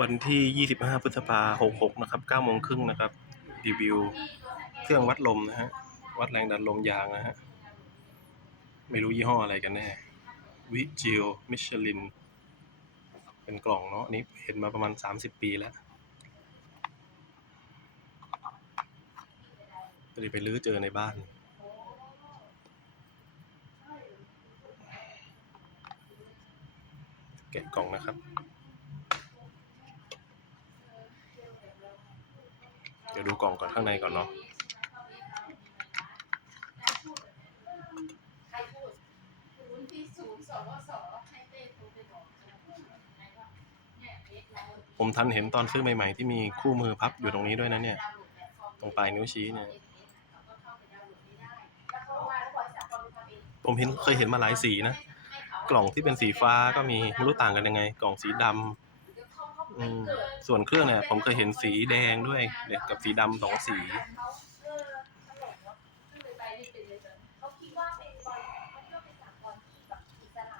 วันที่ 25 พฤษภาคม66 นะครับ9โมงครึ่งนะครับ รีวิว เครื่องวัดลมนะฮะ วัดแรงดันลมยางนะฮะ ไม่รู้ยี่ห้ออะไรกันแน่ วิจิโอมิชลิน เป็นกล่องเนาะอันนี้เห็นมาประมาณ 30 ปีแล้วก็เลยไปลื้อเจอในบ้าน แกะกล่องนะครับ เดี๋ยวดูกล่องก่อนข้างในก่อนเนาะผมทันเห็นตอนซื้อใหม่ๆที่มีคู่มือพับอยู่ตรงนี้ด้วยนะเนี่ย ตรงปลายนิ้วชี้เนี่ย ผมเห็นเคยเห็นมาหลายสีนะ กล่องที่เป็นสีฟ้าก็มีไม่รู้ต่างกันยังไง กล่องสีดำ อืมส่วนเครื่องเนี่ยผมเคยเห็นสีแดงด้วยเด็กกับสีดำสองสี เ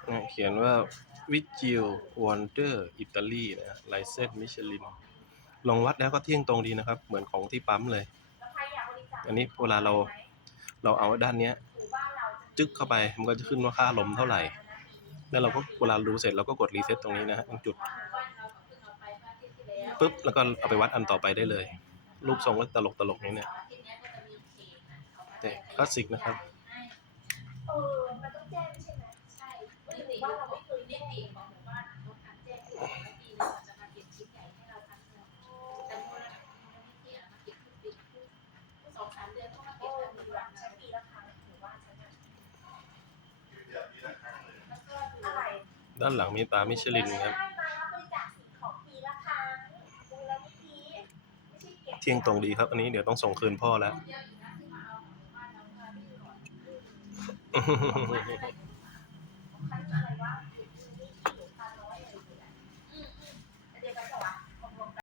นี่ยเขียนว่าวิจิลวอนเดอร์อิตาลีนะไลเซนมิชลินลองวัดแล้วก็เที่ยงตรงดีนะครับ เหมือนของที่ปั๊มเลย อันนี้เวลาเราเราเอาด้านเนี้ยหมู่บ้านเราจะจึ๊กเข้าไปมันก็จะขึ้นว่าค่าลมเท่าไหร่ แล้วเราก็เวลารู้เสร็จเราก็กดรีเซ็ตตรงนี้นะฮะตรงจุด ปุ๊บแล้วก็เอาไปวัดอันต่อไปได้เลย รูปทรงก็ตลกตลกนี้เนี่ยแต่คลาสสิกนะครับด้านหลังมีตาโอ้เก็บหกันมู่หนึ่งบ้าวันนฉันปีละครั้งหมู่บ้านฉันอะแล้วก็ดูอะไรด้านหลังมีตามิชลินครับ เที่ยงตรงดีครับ อันนี้เดี๋ยวต้องส่งคืนพ่อแล้ว